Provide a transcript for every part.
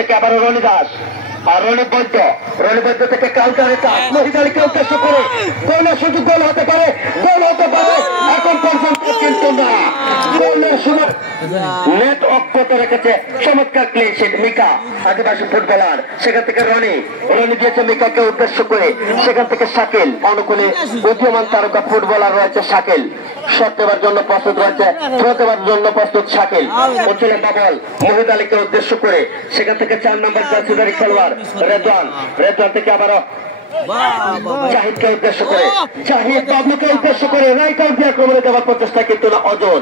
থেকে আবার রনি দাস আর রনি বৈদ্য থেকে কাউন্টারে মহিদালিকে উদ্দেশ্য করে গোলের সুযোগ গোল হতে পারে এখন পর্যন্ত কিন্তু না গোলের সুযোগ নেট অক্ষত রেখেছে চমৎকার ক্লিন শিট মিকা আদিবাসী ফুটবলার সেখান থেকে রনি দিয়েছে মিকাকে উদ্দেশ্য করে সেখান থেকে শাকিল অনুকূলে উদীয়মান তারকা ফুটবলার রয়েছে শাকিল শট দেওয়ার জন্য প্রস্তুত রয়েছে থ্রো দেওয়ার জন্য প্রস্তুত শাকিল পৌঁছলেন বাবল মহিদ আলীকে উদ্দেশ্য করে সেখান থেকে 4 নম্বর জার্সিধারী খেলোয়াড় রেদওয়ান থেকে আবারও জাহিদকে উদ্দেশ্য করে জাহিদ বাবলুকে উদ্দেশ্য করে রাইট আউট দিয়ে আক্রমণে দেওয়ার প্রচেষ্টা কিন্তু না অজন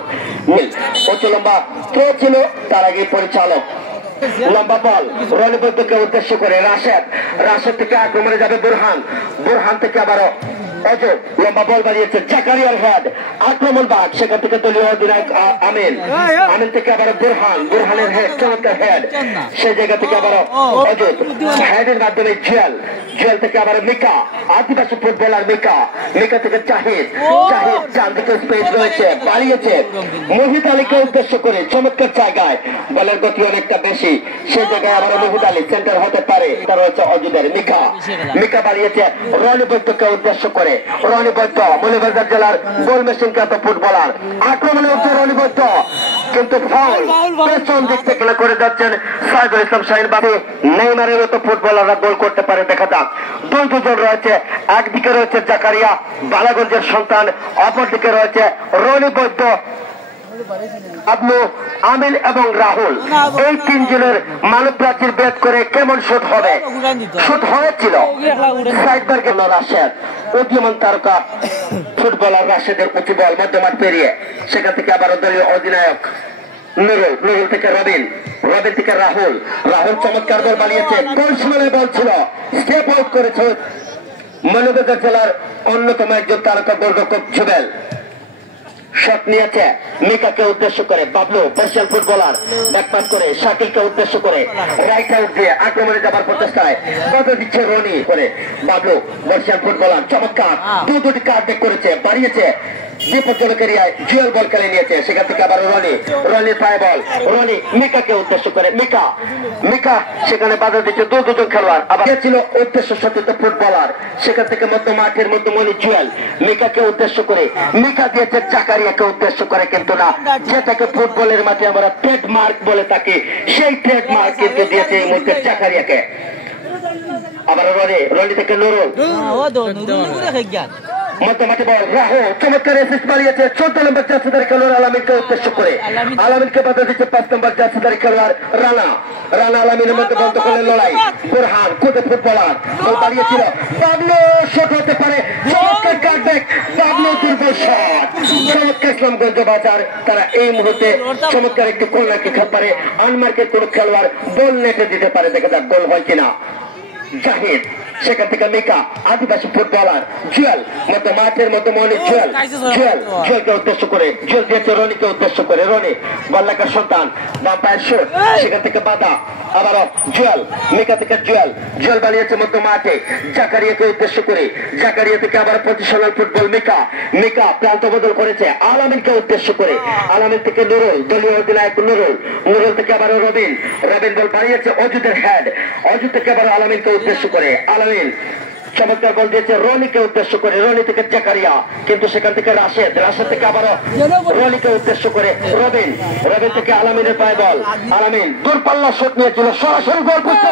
উচ্চ লম্বা থ্রো ছিল তার আগে পরিচালক লম্বা বল রনি বৈদ্যকে উদ্দেশ্য করে রাশেদ থেকে আক্রমণে যাবে বুরহান থেকে আবারও অজয় লম্বা বল বাড়িয়েছে জাকারিয়ার হেড আক্রমণ বাদ সেখান থেকে দলীয় অধিনায়ক আমিন থেকে আবার বুরহানের হেড চমৎকার হেড সেই জায়গা থেকে আবার অজয় হেডের মাধ্যমে জুয়েল থেকে আবার মিকা আদিবাসী ফুটবলার মিকা থেকে জাহিদ চার দিকে স্পেস রয়েছে বাড়িয়েছে মহিদ আলীকে উদ্দেশ্য করে চমৎকার জায়গায় বলের গতি অনেকটা বেশি সেই জায়গায় আবার মহিদ আলী সেন্টার হতে পারে তার রয়েছে অজুদের মিকা বাড়িয়েছে রনি বৈদ্যকে উদ্দেশ্য করে রনি বৈদ্য মৌলভীবাজার জেলার গোল মেশিন খ্যাত ফুটবলার আক্রমণে উঠছে রনি বৈদ্য কিন্তু ফাউল পেছন দিক থেকে করে যাচ্ছেন সাইদুল ইসলাম শাহিন বাবু নেইমারের মতো ফুটবলাররা গোল করতে পারে দেখা যাক দুজন রয়েছে একদিকে রয়েছে জাকারিয়া বালাগঞ্জের সন্তান অপরদিকে রয়েছে রনি বৈদ্য আবলু আমিল এবং রাহুল এই তিনজনের মানব প্রাচীর বেদ করে কেমন শুট হয়েছিল রাশেদ উদীয়মান তারকা ফুটবলার রাশেদের উঁচু বল মধ্যমাঠ পেরিয়ে সেখান থেকে আবার দলীয় অধিনায়ক নুরুল থেকে রবিন থেকে রাহুল চমৎকার বল বানিয়েছে গোলশীলের বল ছিল স্টেপ আউট করেছে মৌলভীবাজার জেলার অন্যতম একজন তারকা গোলরক্ষক জুবেল শট নিয়েছে মিকাকে উদ্দেশ্য করে বাবলু বর্ষিয়ান ফুটবলার ব্যাকপাস করে শাকিলকে উদ্দেশ্য করে রাইট আউট দিয়ে আক্রমণে যাবার প্রচেষ্টায় বদল দিচ্ছে রনি করে বাবলু বর্ষিয়ান ফুটবলার চমৎকার দুটি কার্ড ব্যাক করেছে বাড়িয়েছে বিপজ্জনক এরিয়ায় জুয়েল বল খেলে নিয়েছে সেখান থেকে আবার রনির পায়ে বল রনি মিকাকে উদ্দেশ্য করে মিকা সেখানে বাধা দিচ্ছে দুজন খেলোয়াড় আবার ছিল উদ্দেশ্য সচেতন ফুটবলার সেখান থেকে মাঠের মধ্যমণি জুয়েল মিকাকে উদ্দেশ্য করে মিকা দিয়েছে জাকারিয়াকে উদ্দেশ্য করে কিন্তু না যেটাকে ফুটবলের মাঠে আমরা ট্রেডমার্ক বলে থাকি সেই ট্রেডমার্ক কিন্তু দিয়েছে এই মুহূর্তে জাকারিয়াকে আবার রনি থেকে নুরুল মধ্যমাঠে বল রাহু চমৎকার অ্যাসিস্ট বাড়িয়েছে 14 নম্বর জার্সিধারী খেলোয়াড় আলামিনকে উদ্দেশ্য করে আলামিনকে বাধা দিচ্ছে 5 নম্বর জার্সিধারী খেলোয়াড় রানা আলামিনের মধ্যে বন্ধ করলেন লড়াই বুরহান খুদে ফুটবলার বল বাড়িয়েছিল বাবলু শট হতে পারে চমৎকার কাটব্যাক বাবলু দুর্বল শট চমৎকার ইসলামগঞ্জ বাজার তারা এই মুহূর্তে চমৎকার একটি কর্নার কিক খেলতে পারে আনমার্কের কোন খেলোয়াড় বল নেটে দিতে পারে দেখা যাক গোল হয় কিনা জাহিদ সেখান থেকে মিকা আদিবাসী ফুটবলার জুয়েল মাঠের মধ্যে জুয়েলকে উদ্দেশ্য করে জুয়েল দিয়েছে রনিকে উদ্দেশ্য করে রনি বল্লাকার সন্তান বাম্পায়ের শট সেখান থেকে বাধা আবারও মিকা থেকে জুয়েল বানিয়েছে মধ্য মাঠে জাকারিয়াকে উদ্দেশ্য করে জাকারিয়া থেকে আবার পজিশনাল ফুটবল মিকা প্রান্ত বদল করেছে আলামিনকে উদ্দেশ্য করে আলামিন থেকে নুরুল দলীয় অধিনায়ক নুরুল থেকে আবার রবিন বল বাড়িয়েছে অজুদের হেড অজু থেকে আবার আলামিনকে উদ্দেশ্য করে আলামিন চমৎকার বল দিয়েছে রনিকে উদ্দেশ্য করে রনি থেকে জাকারিয়া কিন্তু সেখান থেকে রাশেদ থেকে আবারও রনিকে উদ্দেশ্য করে রবিন থেকে আলামিনের পায়ে বল আলামিন দূরপাল্লা শট নিয়েছিল সরাসরি গোল করতে